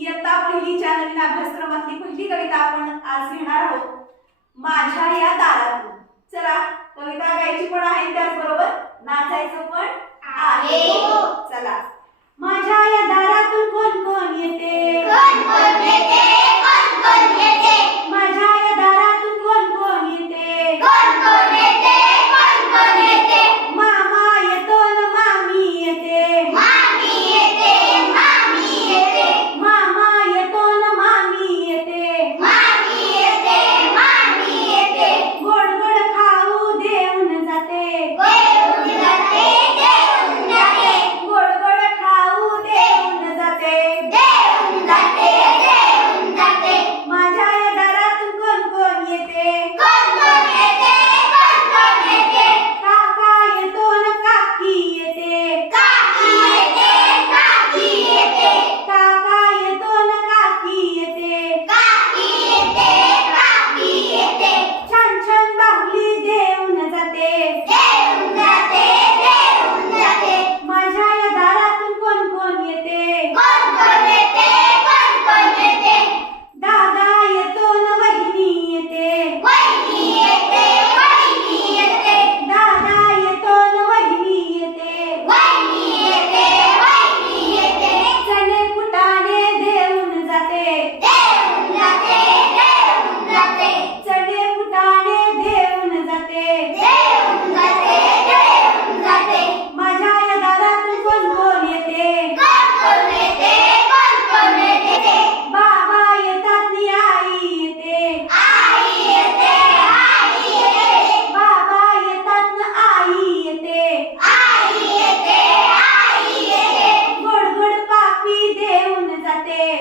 इयत्ता पहिलीच्या नवीन अभ्यासक्रमातली पहिली कविता आपण आज घेणार आहोत. माझ्या या दारातून. चला, कविता गायची पण आहे, त्याचबरोबर नाचायचं पण आहे. चला. माझ्या या दारातून कोण कोण येते, कोण कोण येते, कोण कोण येते. माझ्या या दारातून कोण कोण येते, कोण कोण येते, कोण कोण येते. मामा येतो न मामी येते, मामी येते, मामी येते. मामा येतो न मामी येते, मामी येते, मामी येते. गोड गोड खाऊ देऊन जाते, देऊन जाते, देऊन जाते. गोड गोड खाऊ देऊन जाते. देऊन जाते, देऊन जाते. माझ्या या दारातून कोण कोण येते, कोण कोण येते, कोण कोण येते. काका येतो न काकी येते, काकी येते, काकी येते. काका येतो न काकी येते. काकी येते, काकी येते. छान छान बाहुली देऊन जाते, देऊन जाते, देऊन जाते. माझ्या या दारातून कोण कोण येते, कोण कोण येते, कोण कोण येते. दादा येतो न वहिनी येते, वहिनी येते, वहिनी येते. दादा येतो न वहिनी येते. वहिनी येते, वहिनी येते. चणे फुटाणे देऊन जाते, देऊन जाते, देऊन जाते. चणे फुटाणे देऊन जाते. देऊन जाते, देऊन जाते. माझ्या या दारातून कोण कोण येते, कोण कोण येते, कोण कोण येते. बाबा येतात नि आई येते, आई येते, आई येते. बाबा येतात न आई येते. आई येते, आई येते. गोड गोड पापी देऊन जाते,